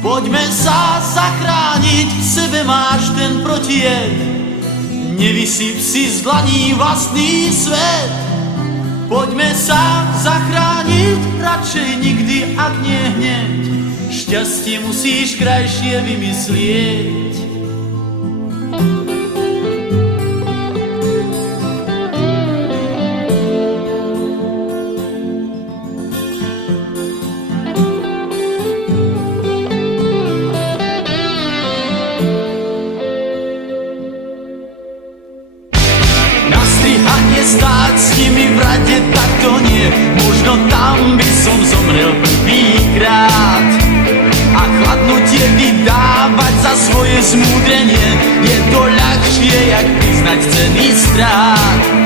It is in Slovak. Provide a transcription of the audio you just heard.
Poďme sa zachrániť, v sebe máš ten protijed. Nevysyp si z dlaní vlastný svet. Poďme sa zachrániť, radšej nikdy, ak nie hneď. Šťastie musíš krajšie vymyslieť. Stáť s nimi v rade, tak to nie. Možno tam by som zomrel prvýkrát. A chladnutie vydávať za svoje zmúdrenie, je to ľahšie, jak priznať cenný strach.